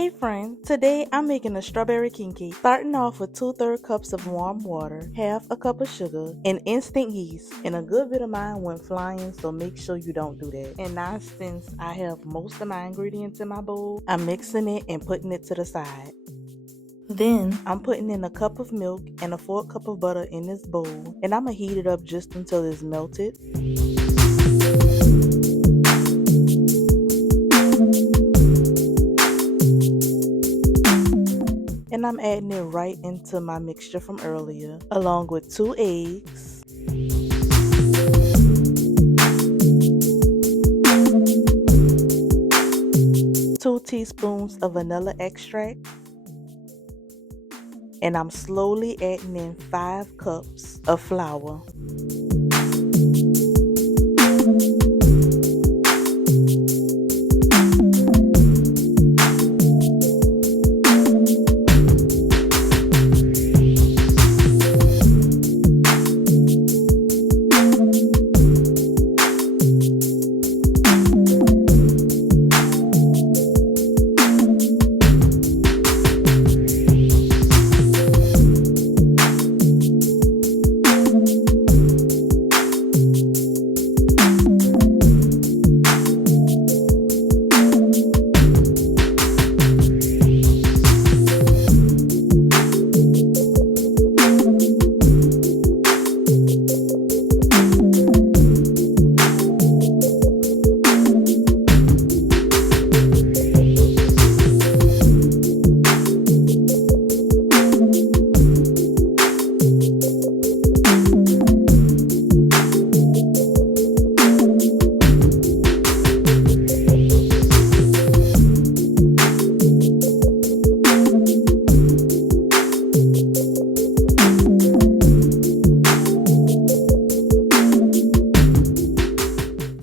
Hey friend, today I'm making a strawberry king cake. Starting off with 2/3 cups of warm water, half a cup of sugar, and instant yeast. And a good bit of mine went flying, so make sure you don't do that. And now since I have most of my ingredients in my bowl, I'm mixing it and putting it to the side. Then I'm putting in a cup of milk and a 4th cup of butter in this bowl, and I'm gonna heat it up just until it's melted. And I'm adding it right into my mixture from earlier, along with 2 eggs, 2 teaspoons of vanilla extract, and I'm slowly adding in 5 cups of flour.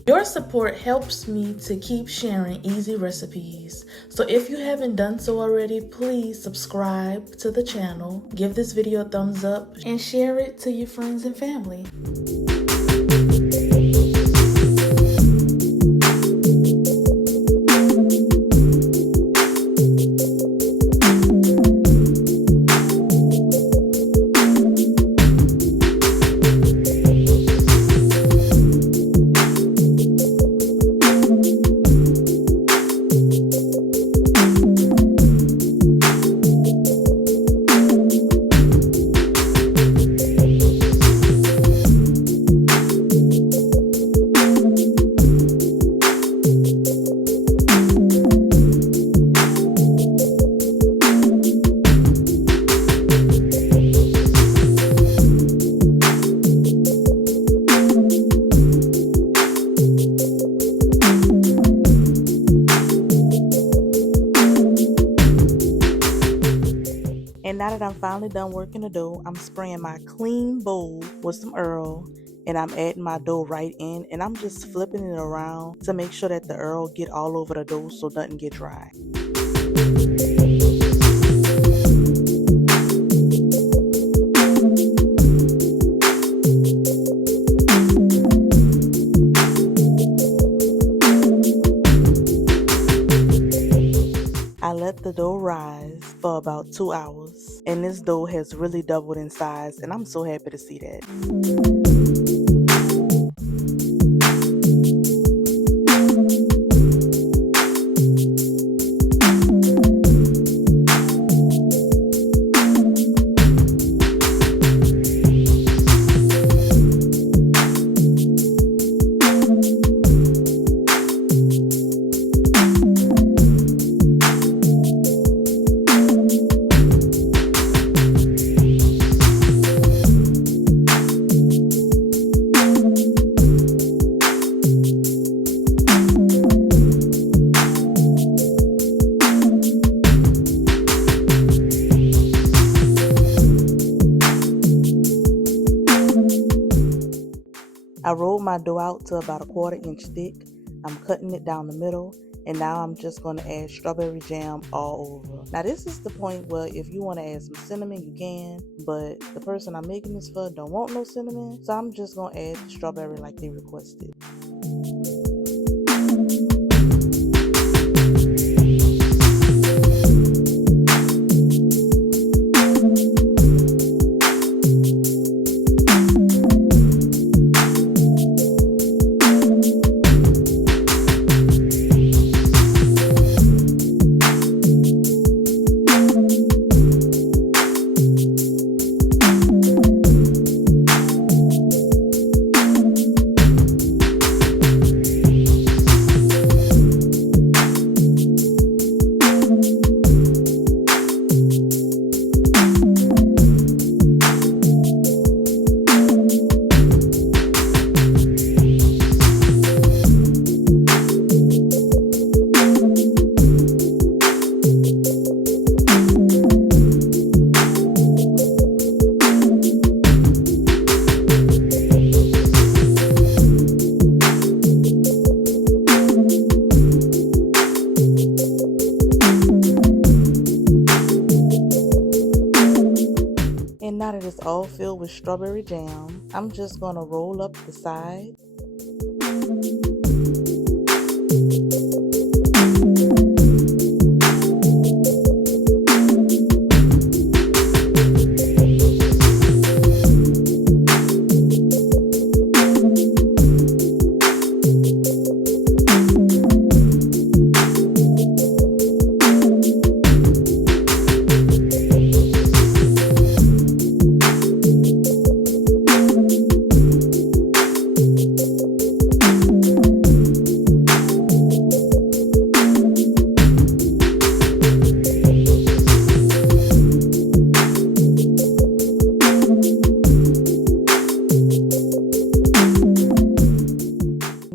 Your support helps me to keep sharing easy recipes. So if you haven't done so already, please subscribe to the channel, give this video a thumbs up, and share it to your friends and family. And now that I'm finally done working the dough, I'm spraying my clean bowl with some Earl, and I'm adding my dough right in, and I'm just flipping it around to make sure that the Earl get all over the dough so nothing get dry. I let the dough rise for about 2 hours, and this dough has really doubled in size, and I'm so happy to see that. I rolled my dough out to about a 1/4 inch thick. I'm cutting it down the middle, and now I'm just going to add strawberry jam all over. Now this is the point where if you want to add some cinnamon, you can, but the person I'm making this for don't want no cinnamon, so I'm just going to add the strawberry like they requested. now that it's all filled with strawberry jam, I'm just gonna roll up the side.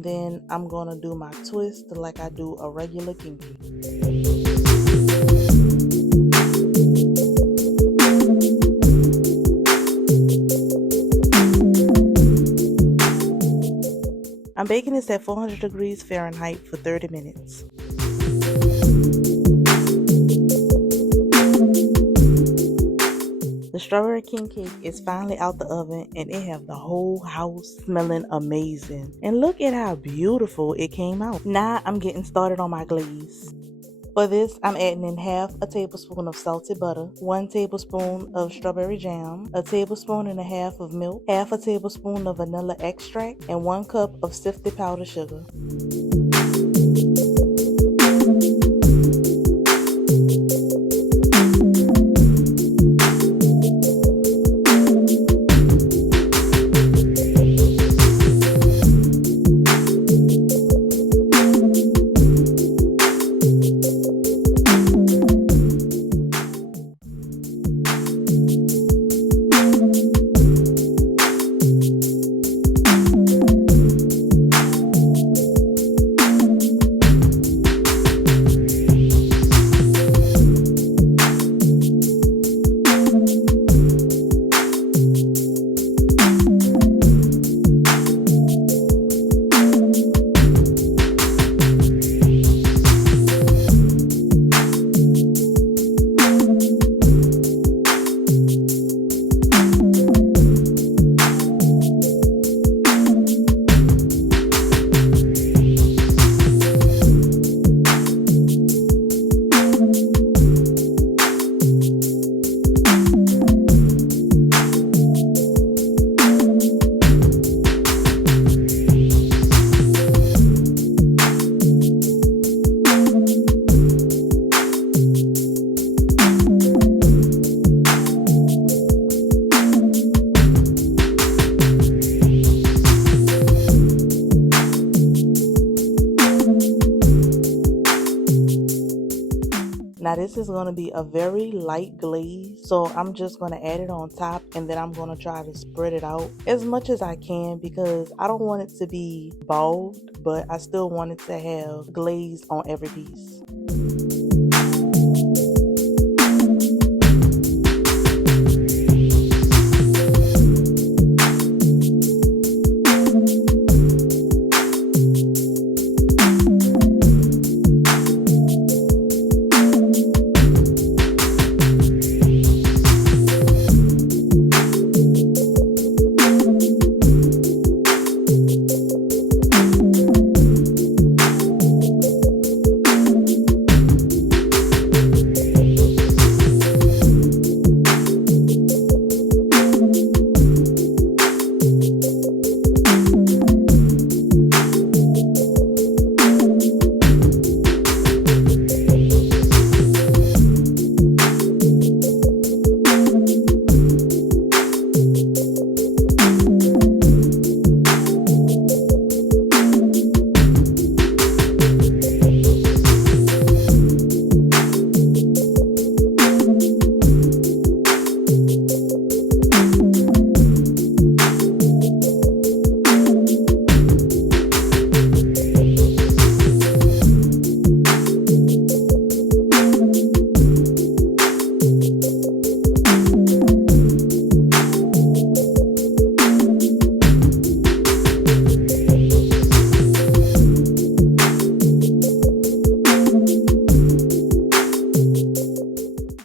Then I'm gonna do my twist like I do a regular kinky. I'm baking this at 400 degrees Fahrenheit for 30 minutes. The strawberry king cake is finally out the oven and it have the whole house smelling amazing. And look at how beautiful it came out. Now I'm getting started on my glaze. For this, I'm adding in half a tablespoon of salted butter, 1 tablespoon of strawberry jam, a tablespoon and a half of milk, half a tablespoon of vanilla extract, and 1 cup of sifted powdered sugar. Now this is going to be a very light glaze, so I'm just going to add it on top and then I'm going to try to spread it out as much as I can because I don't want it to be bald, but I still want it to have glaze on every piece.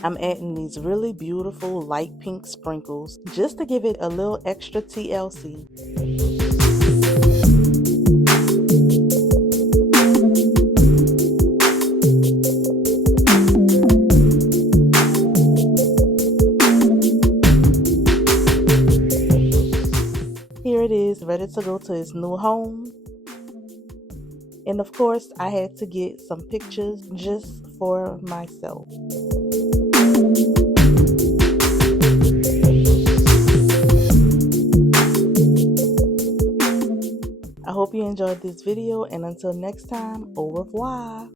I'm adding these really beautiful light pink sprinkles just to give it a little extra TLC. Here it is, ready to go to its new home. And of course, I had to get some pictures just for myself. I hope you enjoyed this video, and until next time, au revoir.